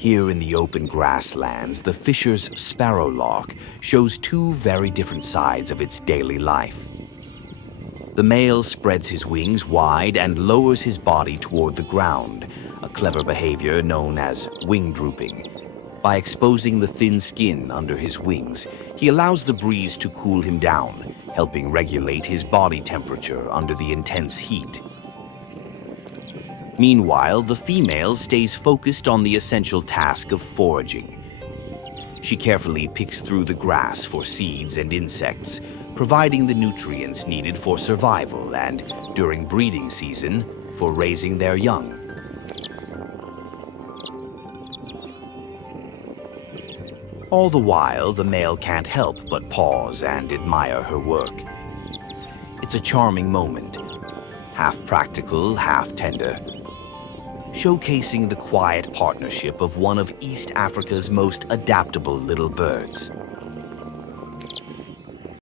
Here in the open grasslands, the Fischer's Sparrow Lark shows two very different sides of its daily life. The male spreads his wings wide and lowers his body toward the ground, a clever behavior known as wing drooping. By exposing the thin skin under his wings, he allows the breeze to cool him down, helping regulate his body temperature under the intense heat. Meanwhile, the female stays focused on the essential task of foraging. She carefully picks through the grass for seeds and insects, providing the nutrients needed for survival and, during breeding season, for raising their young. All the while, the male can't help but pause and admire her work. It's a charming moment, half practical, half tender, showcasing the quiet partnership of one of East Africa's most adaptable little birds.